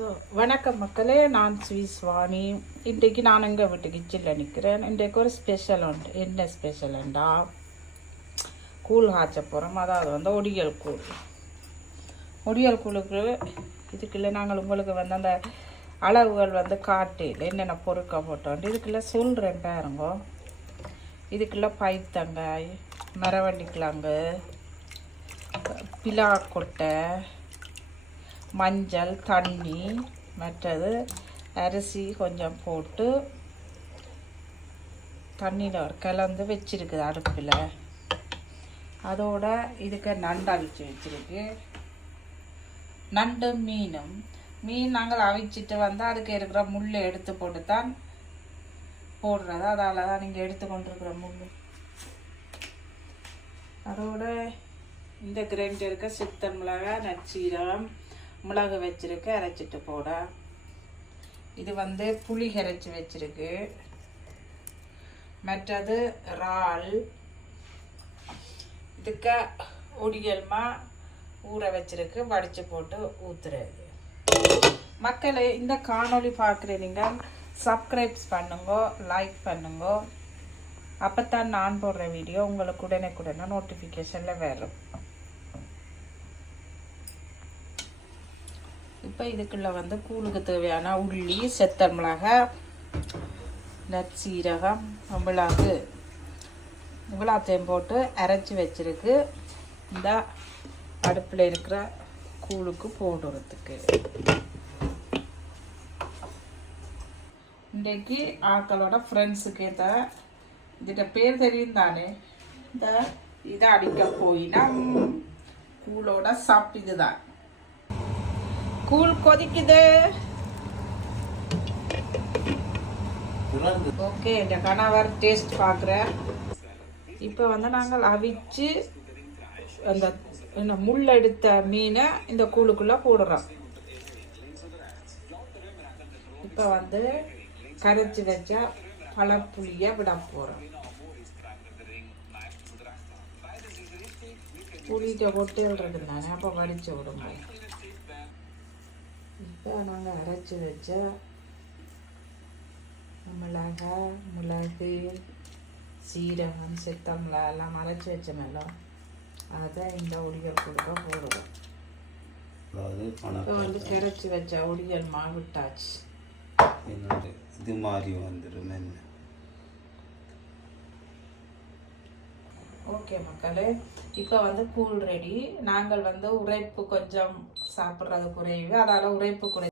So வணக்கம் மக்களே, நான் ஸ்ரீஸ்வாணி. இன்றைக்கு நான் எங்கள் வீட்டு கிச்சனில் நிற்கிறேன். இன்றைக்கு ஒரு ஸ்பெஷல் உண்டு. என்ன ஸ்பெஷலுண்டா, கூழ் காய்ச்ச போகிறோம். அதாவது ஒடியல் கூழ். ஒடியல் கூழுக்கு இதுக்குள்ளே நாங்கள் உங்களுக்கு அந்த அளவுகள் காட்டையில் என்னென்ன பொருட்கள் போட்டோம் இதுக்குள்ளே சொல்கிறேன் பாருங்க. இதுக்குள்ளே பைத்தங்காய், மரவள்ளி கிழங்கு, பிலாக்கொட்டை, மஞ்சள், தண்ணி, மற்றது அரிசி கொஞ்சம் போட்டு தண்ணியில் கலந்து வச்சிருக்குது அடுப்பில். அதோட இதுக்கு நண்டு அவிச்சு வச்சிருக்கு. நண்டு மீன் நாங்கள் அவிச்சிட்டு அதுக்கு இருக்கிற முள்ளை எடுத்து போட்டு தான் போடுறது. அதால் தான் நீங்கள் எடுத்து கொண்டிருக்கிற முள். அதோட இந்த கிரைண்டருக்கு சித்தன் மிளகாய், நச்சீரகம், மிளகு வச்சிருக்கு, அரைச்சிட்டு போட. இது புளி கரைச்சி வச்சிருக்கு. மற்றது இறால். இதுக்கு ஒடியல்மா ஊற வச்சிருக்கு, வடித்து போட்டு ஊற்றுறது. மக்களே, இந்த காணொளி பார்க்குற நீங்கள் சப்ஸ்கிரைப் பண்ணுங்க, லைக் பண்ணுங்க. அப்போ தான் நான் போடுற வீடியோ உங்களுக்கு உடனே நோட்டிஃபிகேஷனில் வரும். இப்போ இதுக்குள்ளே கூழுக்கு தேவையான உள்ளி, செத்தல் மிளகாய், நற்சீரகம், மிளகு இவ்வளோத்தையும் போட்டு அரைச்சி வச்சிருக்கு. இந்த அடுப்பில் இருக்கிற கூழுக்கு போடுறதுக்கு. இன்றைக்கு ஆக்களோட ஃப்ரெண்ட்ஸுக்கு இதுட பேர் தெரியும் தானே. இதை அடிக்க போயினா கூழோட சாப்பிட்டு தான். கூழ் கொதிக்குது. ஓகே, இந்த கணவர் டேஸ்ட் பார்க்குறேன். இப்போ நாங்கள் அவிச்சு அந்த முள் எடுத்த மீனை இந்த கூழுக்குள்ளே போடுறோம். இப்போ கரைச்சி வச்ச பழப்புளியை விட போகிறோம். புளிக்க போட்டு விடுறதுனால அப்போ வடித்து விடுங்க. இப்போ நாங்கள் அரைச்சி வச்ச மிளகாய், மிளகு, சீரகம், செத்தமிளகா எல்லாம் அரைச்சி வச்ச மேலும் அதை இந்த ஒடியல் கொடுக்க போடுவோம். இப்போ கரைச்சி வச்ச ஒடியல் மாவிட்டாச்சு. இது மாதிரி வந்துடும். ஓகே மக்களே, இப்போ கூழ் ரெடி. நாங்கள் உரைப்பு கொஞ்சம் சாப்பிட்றது குறைவு, அதால் உரைப்பு குறை